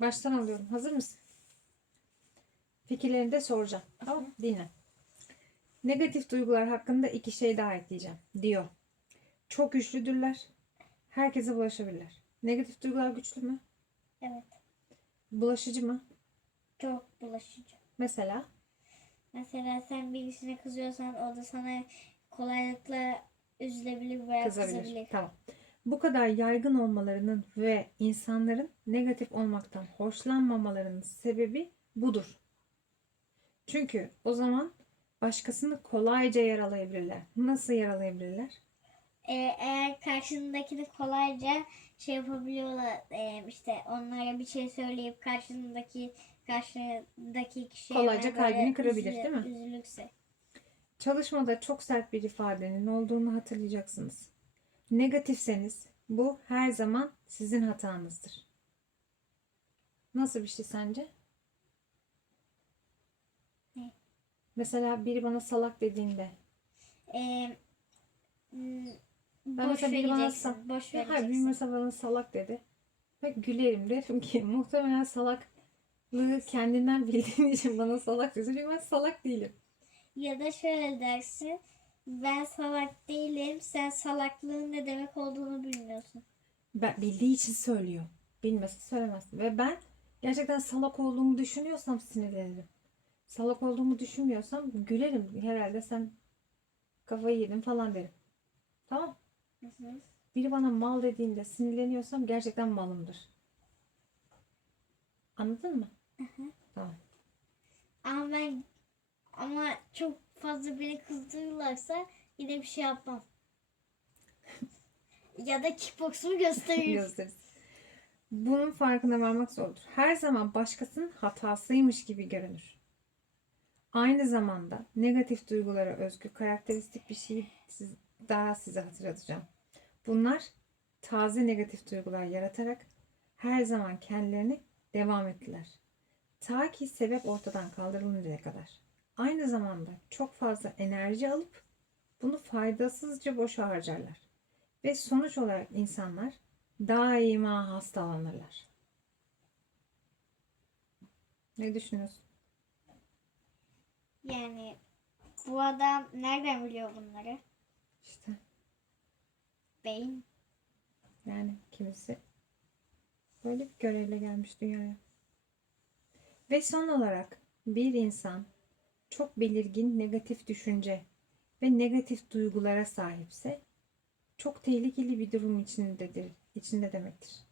Baştan alıyorum. Hazır mısın? Fikirlerini de soracağım. Tamam? Dinle. Negatif duygular hakkında iki şey daha ekleyeceğim. Diyor. Çok güçlüdürler. Herkese bulaşabilirler. Negatif duygular güçlü mü? Evet. Bulaşıcı mı? Çok bulaşıcı. Mesela Mesela sen birisine kızıyorsan o da sana kolaylıkla üzülebilir veya kızabilir. kızabilir. Tamam. Bu kadar yaygın olmalarının ve insanların negatif olmaktan hoşlanmamalarının sebebi budur. Çünkü o zaman başkasını kolayca yaralayabilirler. Nasıl yaralayabilirler? Ee, eğer karşındakini kolayca şey yapabiliyorlar e, işte onlara bir şey söyleyip karşındaki karşıdaki kişi Kolayca kalbini kırabilir, üzülü- değil mi? Üzülürse. Çalışmada çok sert bir ifadenin olduğunu hatırlayacaksınız. Negatifseniz bu her zaman sizin hatanızdır. Nasıl bir şey sence? Ne? Mesela biri bana salak dediğinde Ee, Ben boş mesela biri bana boş Ya Hayır, biri mesela bana salak dedi. Ve gülerim derim ki muhtemelen salaklığı kendinden bildiğin için bana salak diyorsun. Çünkü ben salak değilim. Ya da şöyle dersin. Ben salak değilim. Sen salaklığın ne demek olduğunu bilmiyorsun. Ben bildiği için söylüyor. Bilmese söylemez. Ve ben gerçekten salak olduğumu düşünüyorsam sinirlenirim. Salak olduğumu düşünmüyorsam gülerim. Herhalde sen kafayı yedin falan derim. Tamam. Hı hı. Biri bana mal dediğinde sinirleniyorsam gerçekten malımdır. Anladın mı? Tamam. Ama ben ama çok fazla beni kızdırırlarsa yine bir şey yapmam. ya da kickboxumu gösteririm. Bunun farkına varmak zordur. Her zaman başkasının hatasıymış gibi görünür. Aynı zamanda negatif duygulara özgü karakteristik bir şeyi daha size hatırlatacağım. Bunlar taze negatif duygular yaratarak her zaman kendilerini devam ettiler. Ta ki sebep ortadan kaldırılıncaya kadar. Aynı zamanda çok fazla enerji alıp bunu faydasızca boşa harcarlar. Ve sonuç olarak insanlar daima hastalanırlar. Ne düşünüyorsun? Yani bu adam nereden biliyor bunları? İşte Beyin. yani kimisi böyle bir görevle gelmiş dünyaya. Ve son olarak bir insan çok belirgin negatif düşünce ve negatif duygulara sahipse çok tehlikeli bir durum içindedir, içinde demektir.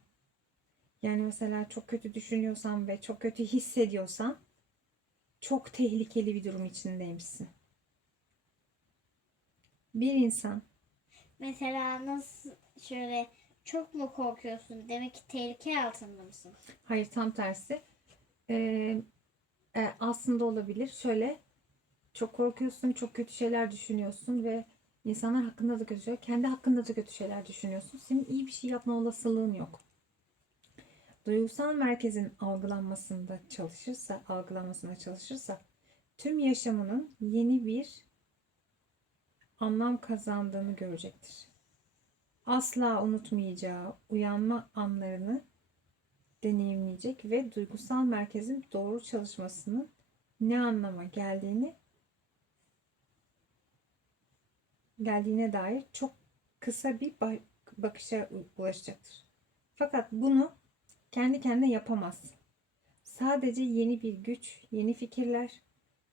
Yani mesela çok kötü düşünüyorsan ve çok kötü hissediyorsan çok tehlikeli bir durum içindeymişsin. Bir insan Mesela nasıl şöyle çok mu korkuyorsun? Demek ki tehlike altında mısın? Hayır tam tersi. Ee, e, aslında olabilir. Şöyle çok korkuyorsun, çok kötü şeyler düşünüyorsun ve insanlar hakkında da kötü şeyler, kendi hakkında da kötü şeyler düşünüyorsun. Senin iyi bir şey yapma olasılığın yok. Duygusal merkezin algılanmasında çalışırsa, algılanmasında çalışırsa tüm yaşamının yeni bir anlam kazandığını görecektir. Asla unutmayacağı uyanma anlarını deneyimleyecek ve duygusal merkezin doğru çalışmasının ne anlama geldiğini geldiğine dair çok kısa bir ba- bakışa ulaşacaktır. Fakat bunu kendi kendine yapamaz. Sadece yeni bir güç, yeni fikirler,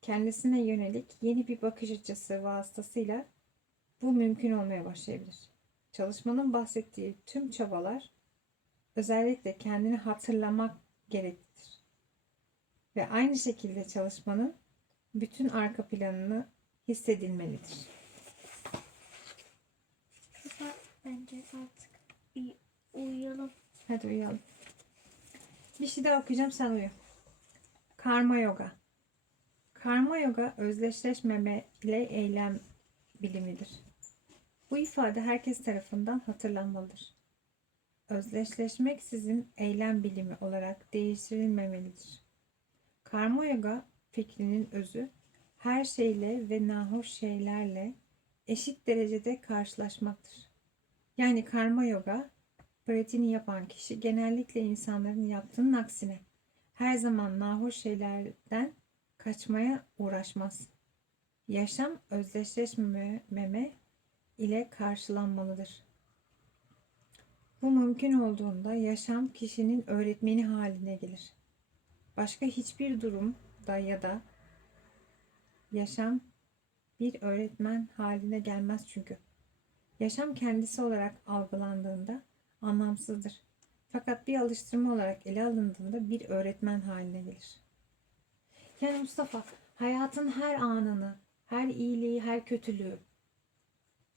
kendisine yönelik yeni bir bakış açısı vasıtasıyla bu mümkün olmaya başlayabilir. Çalışmanın bahsettiği tüm çabalar özellikle kendini hatırlamak gereklidir. Ve aynı şekilde çalışmanın bütün arka planını hissedilmelidir. Kafa bence artık uy- uyuyalım. Hadi uyuyalım. Bir şey daha okuyacağım sen uyu. Karma yoga. Karma yoga özdeşleşmeme ile eylem bilimidir. Bu ifade herkes tarafından hatırlanmalıdır. Özdeşleşmek sizin eylem bilimi olarak değiştirilmemelidir. Karma yoga fikrinin özü her şeyle ve nahoş şeylerle eşit derecede karşılaşmaktır. Yani karma yoga pratiğini yapan kişi genellikle insanların yaptığının aksine her zaman nahoş şeylerden kaçmaya uğraşmaz. Yaşam özdeşleşmeme ile karşılanmalıdır. Bu mümkün olduğunda yaşam kişinin öğretmeni haline gelir. Başka hiçbir durumda ya da yaşam bir öğretmen haline gelmez çünkü. Yaşam kendisi olarak algılandığında anlamsızdır. Fakat bir alıştırma olarak ele alındığında bir öğretmen haline gelir. Yani Mustafa, hayatın her anını, her iyiliği, her kötülüğü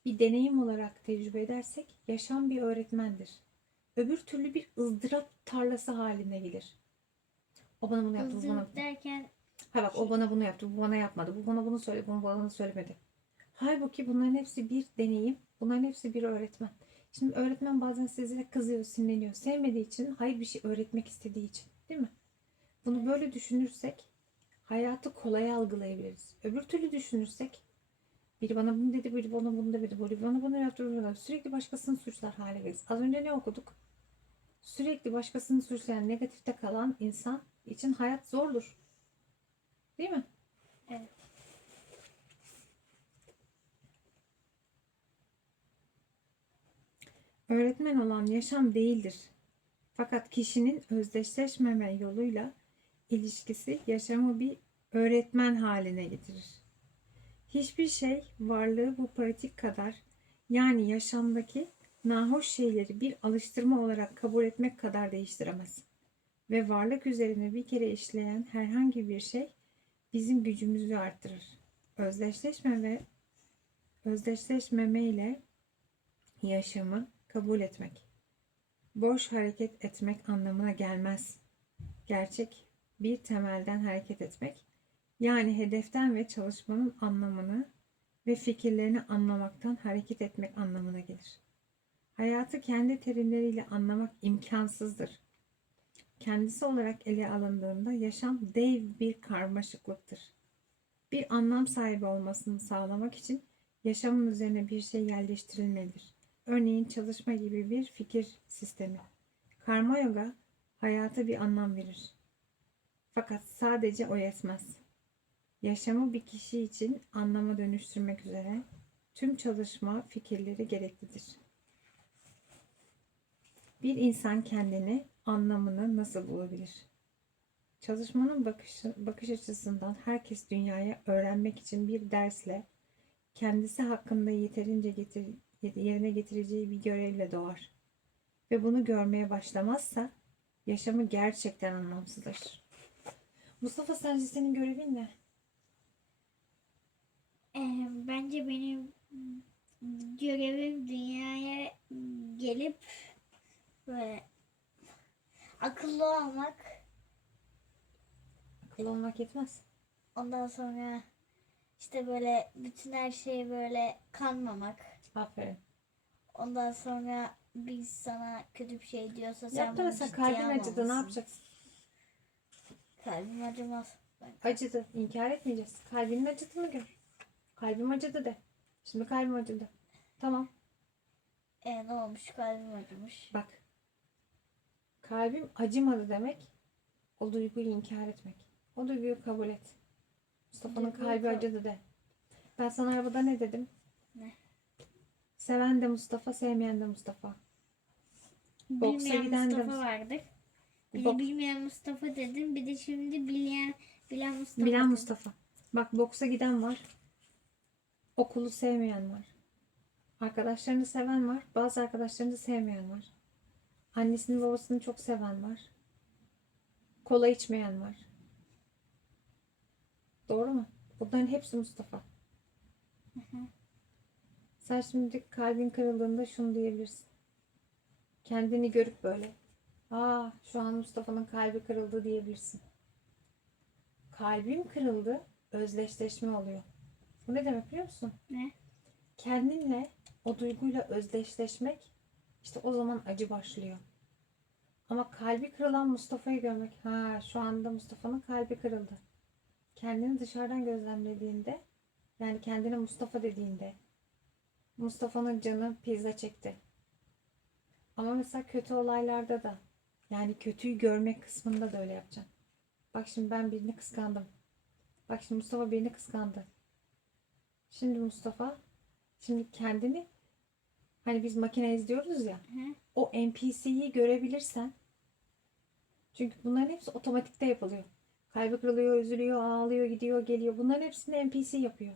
bir deneyim olarak tecrübe edersek yaşam bir öğretmendir. Öbür türlü bir ızdırap tarlası haline gelir. O bana bunu yaptı, bu bana derken Ha bak o bana bunu yaptı, bu bana yapmadı, bu bana bunu söyledi, bunu bana söylemedi. Halbuki bunların hepsi bir deneyim, bunların hepsi bir öğretmen. Şimdi öğretmen bazen size kızıyor, sinirleniyor. Sevmediği için, hayır bir şey öğretmek istediği için. Değil mi? Bunu böyle düşünürsek hayatı kolay algılayabiliriz. Öbür türlü düşünürsek biri bana bunu dedi, biri bana bunu dedi, biri bana bunu yaptı, biri bana sürekli başkasını suçlar hale geliriz. Az önce ne okuduk? Sürekli başkasını suçlayan, negatifte kalan insan için hayat zordur. Değil mi? Evet. Öğretmen olan yaşam değildir. Fakat kişinin özdeşleşmeme yoluyla ilişkisi yaşamı bir öğretmen haline getirir. Hiçbir şey varlığı bu pratik kadar yani yaşamdaki nahoş şeyleri bir alıştırma olarak kabul etmek kadar değiştiremez. Ve varlık üzerine bir kere işleyen herhangi bir şey bizim gücümüzü arttırır. Özdeşleşme ve özdeşleşmeme ile yaşamı kabul etmek. Boş hareket etmek anlamına gelmez. Gerçek bir temelden hareket etmek, yani hedeften ve çalışmanın anlamını ve fikirlerini anlamaktan hareket etmek anlamına gelir. Hayatı kendi terimleriyle anlamak imkansızdır. Kendisi olarak ele alındığında yaşam dev bir karmaşıklıktır. Bir anlam sahibi olmasını sağlamak için yaşamın üzerine bir şey yerleştirilmelidir. Örneğin çalışma gibi bir fikir sistemi. Karma yoga hayata bir anlam verir. Fakat sadece o yetmez. Yaşamı bir kişi için anlama dönüştürmek üzere tüm çalışma fikirleri gereklidir. Bir insan kendini, anlamını nasıl bulabilir? Çalışmanın bakış, bakış açısından herkes dünyaya öğrenmek için bir dersle, kendisi hakkında yeterince getir, yerine getireceği bir görevle doğar. Ve bunu görmeye başlamazsa yaşamı gerçekten anlamsızlaşır. Mustafa sence senin görevin ne? Ee, bence benim görevim dünyaya gelip böyle akıllı olmak. Akıllı olmak yetmez. Ondan sonra işte böyle bütün her şeye böyle kanmamak. Aferin. Ondan sonra biz sana kötü bir şey diyorsa sen bunu ciddiye kalbin acıdı ne yapacaksın? Kalbim acımaz. Acıdı. İnkar etmeyeceğiz. Kalbinin acıdığını gör. Kalbim acıdı de. Şimdi kalbim acıdı. Tamam. E ne olmuş kalbim acımış. Bak. Kalbim acımadı demek o duyguyu inkar etmek. O duyguyu kabul et. Mustafa'nın kalbi acıdı de. Ben sana arabada ne dedim? Ne? Seven de Mustafa, sevmeyen de Mustafa. Boksa Bilmeyen giden de Mustafa Mus- vardı. Bir Bok- bilmeyen Mustafa dedim. Bir de şimdi bilen bilen Mustafa. Bilen dedim. Mustafa. Bak boksa giden var. Okulu sevmeyen var. Arkadaşlarını seven var. Bazı arkadaşlarını da sevmeyen var. Annesini babasını çok seven var. Kola içmeyen var. Doğru mu? Bunların hepsi Mustafa. Sen şimdi kalbin kırıldığında şunu diyebilirsin. Kendini görüp böyle. Aa şu an Mustafa'nın kalbi kırıldı diyebilirsin. Kalbim kırıldı, özdeşleşme oluyor. Bu ne demek biliyor musun? Ne? Kendinle o duyguyla özdeşleşmek işte o zaman acı başlıyor. Ama kalbi kırılan Mustafa'yı görmek, ha şu anda Mustafa'nın kalbi kırıldı. Kendini dışarıdan gözlemlediğinde, yani kendine Mustafa dediğinde, Mustafa'nın canı pizza çekti. Ama mesela kötü olaylarda da yani kötüyü görmek kısmında da öyle yapacağım. Bak şimdi ben birini kıskandım. Bak şimdi Mustafa birini kıskandı. Şimdi Mustafa şimdi kendini hani biz makine izliyoruz ya Hı. o NPC'yi görebilirsen çünkü bunların hepsi otomatikte yapılıyor. Kalbi kırılıyor, üzülüyor, ağlıyor, gidiyor, geliyor. Bunların hepsini NPC yapıyor.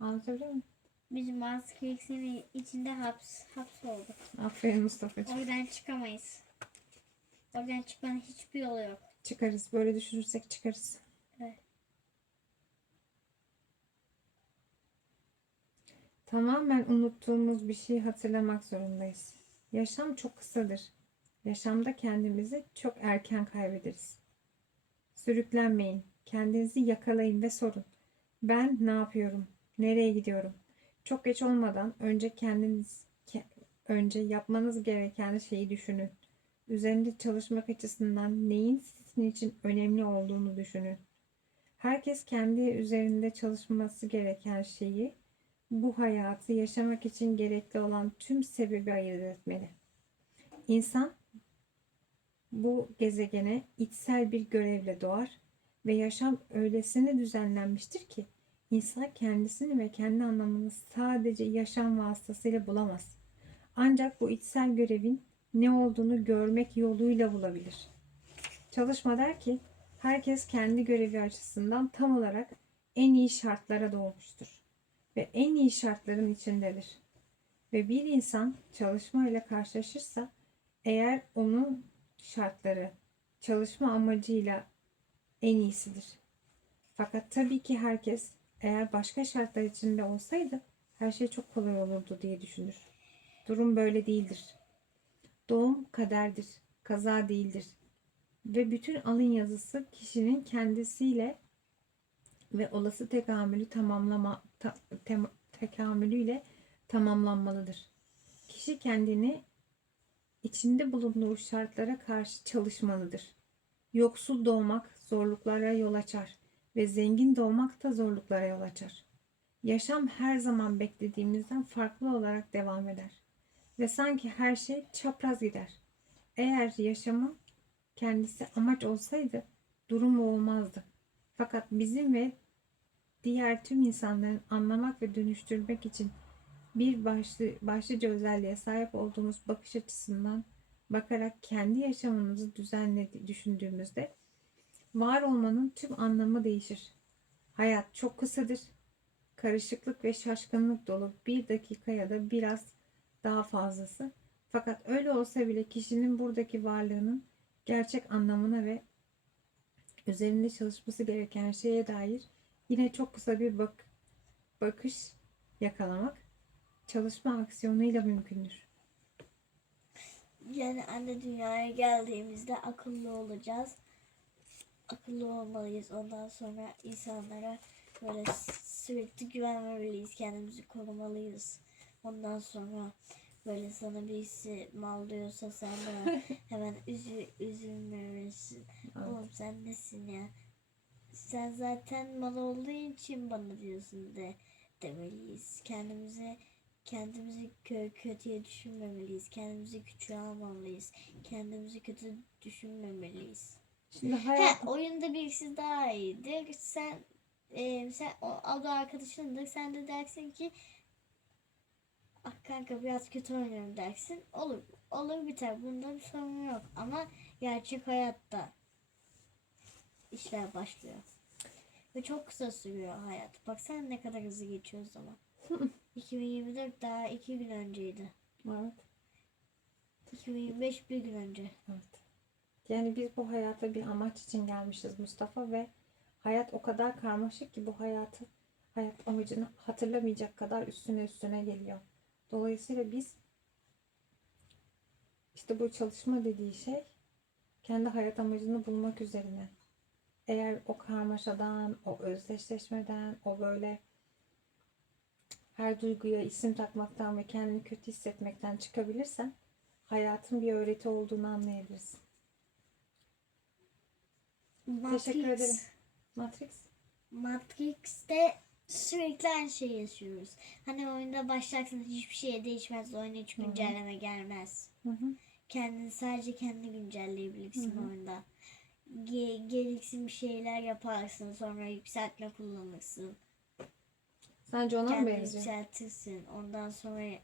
Anlatabiliyor muyum? Biz Matrix'in içinde haps, hapsolduk. Aferin Mustafa'cığım. Oradan çıkamayız. Oradan çıkmanın hiçbir yolu yok. Çıkarız. Böyle düşünürsek çıkarız. Evet. Tamamen unuttuğumuz bir şeyi hatırlamak zorundayız. Yaşam çok kısadır. Yaşamda kendimizi çok erken kaybederiz. Sürüklenmeyin. Kendinizi yakalayın ve sorun. Ben ne yapıyorum? Nereye gidiyorum? Çok geç olmadan önce kendiniz ke- önce yapmanız gereken şeyi düşünün. Üzerinde çalışmak açısından neyin sizin için önemli olduğunu düşünün. Herkes kendi üzerinde çalışması gereken şeyi, bu hayatı yaşamak için gerekli olan tüm sebebi ayırt etmeli. İnsan bu gezegene içsel bir görevle doğar ve yaşam öylesine düzenlenmiştir ki insan kendisini ve kendi anlamını sadece yaşam vasıtasıyla bulamaz. Ancak bu içsel görevin ne olduğunu görmek yoluyla bulabilir. Çalışma der ki herkes kendi görevi açısından tam olarak en iyi şartlara doğmuştur ve en iyi şartların içindedir. Ve bir insan çalışmayla karşılaşırsa eğer onun şartları çalışma amacıyla en iyisidir. Fakat tabii ki herkes eğer başka şartlar içinde olsaydı her şey çok kolay olurdu diye düşünür. Durum böyle değildir. Doğum kaderdir, kaza değildir. Ve bütün alın yazısı kişinin kendisiyle ve olası tekamülü tamamlama ta- tem- tekamülüyle tamamlanmalıdır. Kişi kendini içinde bulunduğu şartlara karşı çalışmalıdır. Yoksul doğmak zorluklara yol açar ve zengin doğmak da zorluklara yol açar. Yaşam her zaman beklediğimizden farklı olarak devam eder ve sanki her şey çapraz gider. Eğer yaşamın kendisi amaç olsaydı durum olmazdı. Fakat bizim ve diğer tüm insanların anlamak ve dönüştürmek için bir başlı, başlıca özelliğe sahip olduğumuz bakış açısından bakarak kendi yaşamımızı düzenledi düşündüğümüzde var olmanın tüm anlamı değişir. Hayat çok kısadır. Karışıklık ve şaşkınlık dolu bir dakika ya da biraz daha fazlası. Fakat öyle olsa bile kişinin buradaki varlığının gerçek anlamına ve üzerinde çalışması gereken şeye dair yine çok kısa bir bak bakış yakalamak çalışma aksiyonuyla mümkündür. Yani anne dünyaya geldiğimizde akıllı olacağız. Akıllı olmalıyız. Ondan sonra insanlara böyle sürekli güvenmemeliyiz. Kendimizi korumalıyız. Ondan sonra böyle sana birisi mal diyorsa sen buna hemen üzü, üzülmemelisin. Evet. Oğlum sen nesin ya? Sen zaten mal olduğu için bana diyorsun de demeliyiz. Kendimizi kendimizi kö kötüye düşünmemeliyiz. Kendimizi küçüğe almamalıyız. Kendimizi kötü düşünmemeliyiz. Şimdi hayat He, oyunda birisi daha iyidir. Sen e, sen o, o da arkadaşındır. Sen de dersin ki ah kanka biraz kötü oynuyorum dersin. Olur. Olur biter. Bunda bir sorun yok. Ama gerçek hayatta işler başlıyor. Ve çok kısa sürüyor hayat. Baksana ne kadar hızlı geçiyor zaman. 2024 daha iki gün önceydi. evet. 2025 bir gün önce. Evet. Yani biz bu hayata bir amaç için gelmişiz Mustafa ve hayat o kadar karmaşık ki bu hayatı hayat amacını hatırlamayacak kadar üstüne üstüne geliyor. Dolayısıyla biz işte bu çalışma dediği şey kendi hayat amacını bulmak üzerine. Eğer o karmaşadan, o özdeşleşmeden, o böyle her duyguya isim takmaktan ve kendini kötü hissetmekten çıkabilirsen hayatın bir öğreti olduğunu anlayabilirsin. Teşekkür Matrix. ederim. Matrix. Matrix'te sürekli aynı şeyi yaşıyoruz. Hani oyunda başlarsın hiçbir şeye değişmez. Oyuna hiç güncelleme gelmez. Hı hı. Kendini sadece kendi güncelleyebilirsin Hı hı. oyunda. Ge- gereksiz bir şeyler yaparsın. Sonra yükseltme kullanırsın. Sence ona mı Kendini benziyor? yükseltirsin. Ondan sonra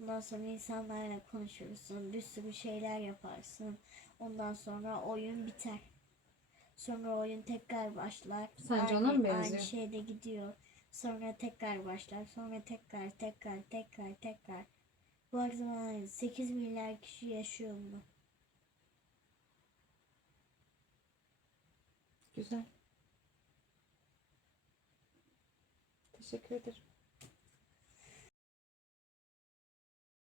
ondan sonra insanlarla konuşursun. Bir sürü şeyler yaparsın. Ondan sonra oyun biter. Sonra oyun tekrar başlar. Sence aynı, ona mı benziyor? Aynı şeyde gidiyor. Sonra tekrar başlar. Sonra tekrar tekrar tekrar tekrar. Bu arada 8 milyar kişi yaşıyor bunu. Güzel. Teşekkür ederim.